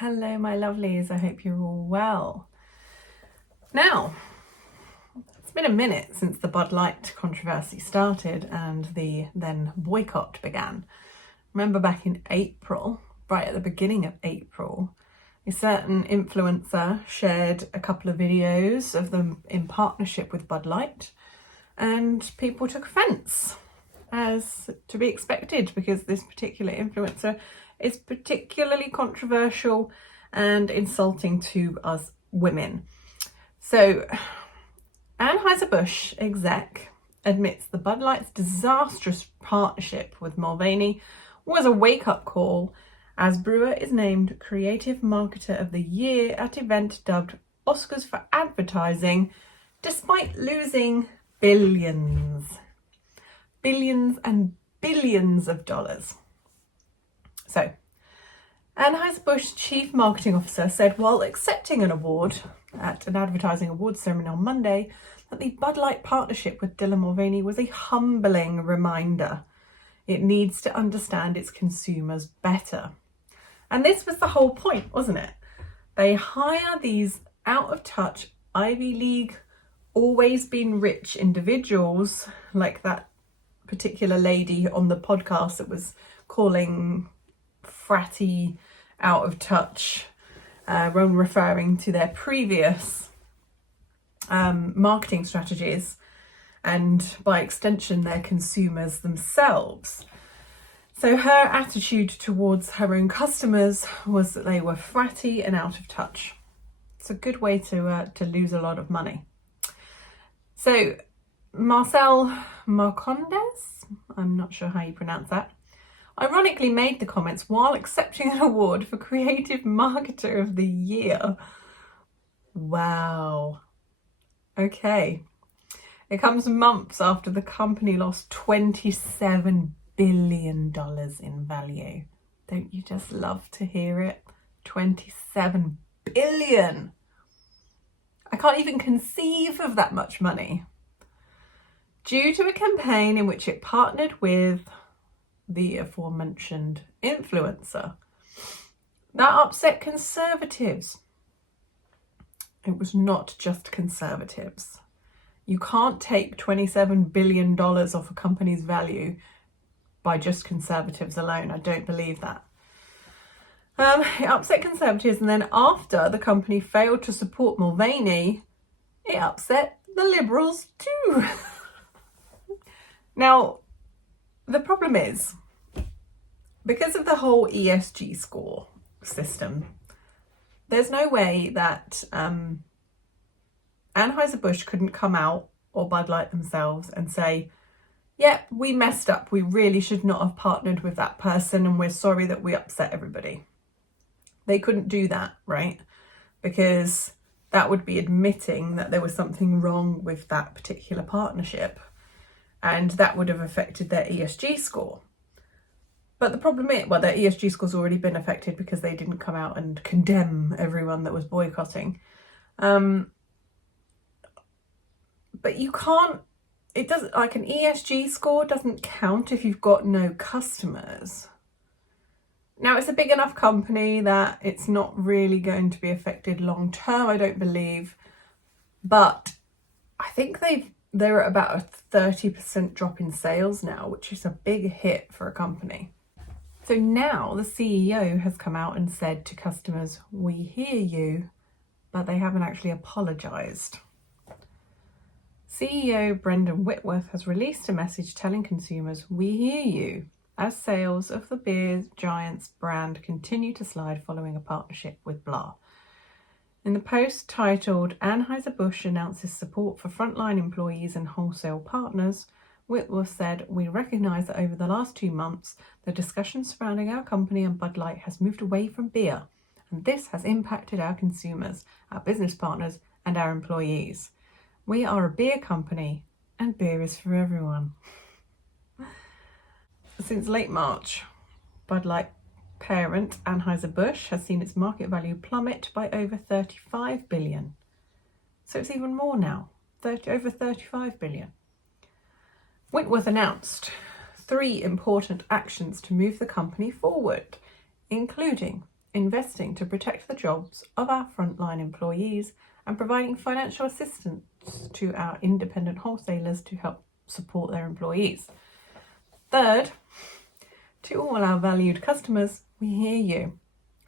Hello my lovelies, I hope you're all well. Now, it's been a minute since the Bud Light controversy started and the then boycott began. Remember back in April, right at the beginning of April, a certain influencer shared a couple of videos of them in partnership with Bud Light, and people took offence, as to be expected, because this particular influencer is particularly controversial and insulting to us women. So Anheuser-Busch Exec admits the Bud Light's disastrous partnership with Mulvaney was a wake-up call, as brewer is named Creative Marketer of the Year at event dubbed Oscars for Advertising, despite losing billions and billions of dollars. So, Anheuser-Busch's Chief Marketing Officer said while accepting an award at an advertising awards ceremony on Monday that the Bud Light partnership with Dylan Mulvaney was a humbling reminder. It needs to understand its consumers better. And this was the whole point, wasn't it? They hire these out-of-touch Ivy League, always been rich individuals, like that particular lady on the podcast that was calling fratty, out of touch, when referring to their previous marketing strategies, and by extension their consumers themselves. So her attitude towards her own customers was that they were fratty and out of touch. It's a good way to lose a lot of money. So Marcel Marcondes, I'm not sure how you pronounce that, ironically made the comments while accepting an award for Creative Marketer of the Year. Wow. Okay. It comes months after the company lost $27 billion in value. Don't you just love to hear it? 27 billion. I can't even conceive of that much money. Due to a campaign in which it partnered with the aforementioned influencer. That upset conservatives. It was not just conservatives. You can't take $27 billion off a company's value by just conservatives alone. I don't believe that. It upset conservatives, and then after the company failed to support Mulvaney, it upset the Liberals too. Now, the problem is, because of the whole ESG score system, there's no way that Anheuser-Busch couldn't come out, or Bud Light themselves, and say, yeah, we messed up. We really should not have partnered with that person, and we're sorry that we upset everybody. They couldn't do that, right? Because that would be admitting that there was something wrong with that particular partnership, and that would have affected their ESG score. But the problem is, well, their ESG score's already been affected because they didn't come out and condemn everyone that was boycotting. But you can't, it doesn't, like an ESG score doesn't count if you've got no customers. Now, it's a big enough company that it's not really going to be affected long term, I don't believe. But I think they're at about a 30% drop in sales now, which is a big hit for a company. So now the CEO has come out and said to customers, we hear you, but they haven't actually apologised. CEO Brendan Whitworth has released a message telling consumers, we hear you, as sales of the beer giant's brand continue to slide following a partnership with blah. In the post titled Anheuser-Busch announces support for frontline employees and wholesale partners, Whitworth said, we recognise that over the last 2 months, the discussion surrounding our company and Bud Light has moved away from beer, and this has impacted our consumers, our business partners, and our employees. We are a beer company, and beer is for everyone. Since late March, Bud Light parent Anheuser-Busch has seen its market value plummet by over 35 billion. So it's even more now, over 35 billion. Whitworth announced 3 important actions to move the company forward, including investing to protect the jobs of our frontline employees and providing financial assistance to our independent wholesalers to help support their employees. Third, to all our valued customers, we hear you.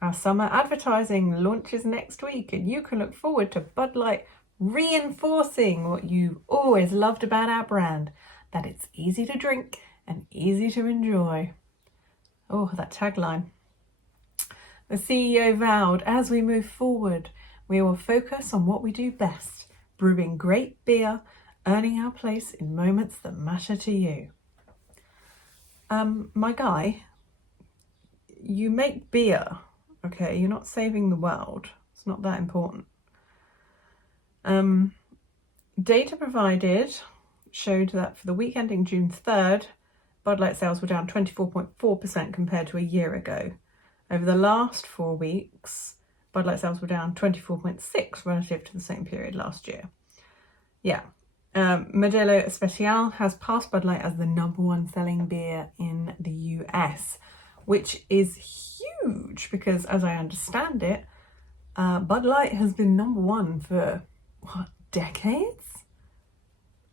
Our summer advertising launches next week, and you can look forward to Bud Light reinforcing what you've always loved about our brand, that it's easy to drink and easy to enjoy. Oh, that tagline. The CEO vowed, as we move forward, we will focus on what we do best, brewing great beer, earning our place in moments that matter to you. My guy, you make beer, okay? You're not saving the world. It's not that important. Data provided showed that for the week ending June 3rd, Bud Light sales were down 24.4% compared to a year ago. Over the last 4 weeks, Bud Light sales were down 24.6% relative to the same period last year. Yeah. Modelo Especial has passed Bud Light as the #1 selling beer in the US, which is huge because, as I understand it, Bud Light has been #1 for, decades?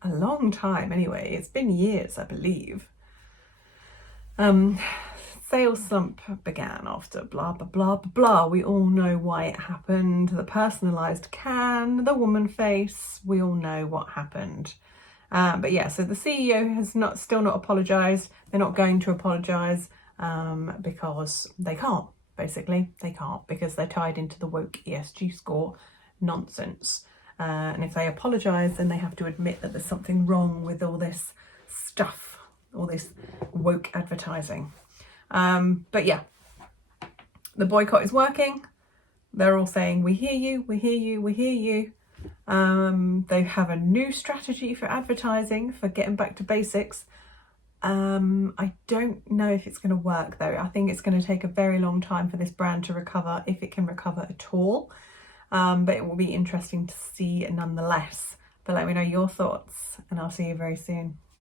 A long time anyway. It's been years, I believe. Sales slump began after blah, blah, blah, blah, blah. We all know why it happened. The personalised can, the woman face, we all know what happened. But yeah, so the CEO has still not apologised. They're not going to apologise because they can't, basically. They can't because they're tied into the woke ESG score nonsense. And if they apologise, then they have to admit that there's something wrong with all this stuff, all this woke advertising. But yeah, the boycott is working. They're all saying, we hear you, we hear you, we hear you. They have a new strategy for advertising, for getting back to basics. I don't know if it's going to work though. I think it's going to take a very long time for this brand to recover, if it can recover at all. But it will be interesting to see nonetheless. But let me know your thoughts, and I'll see you very soon.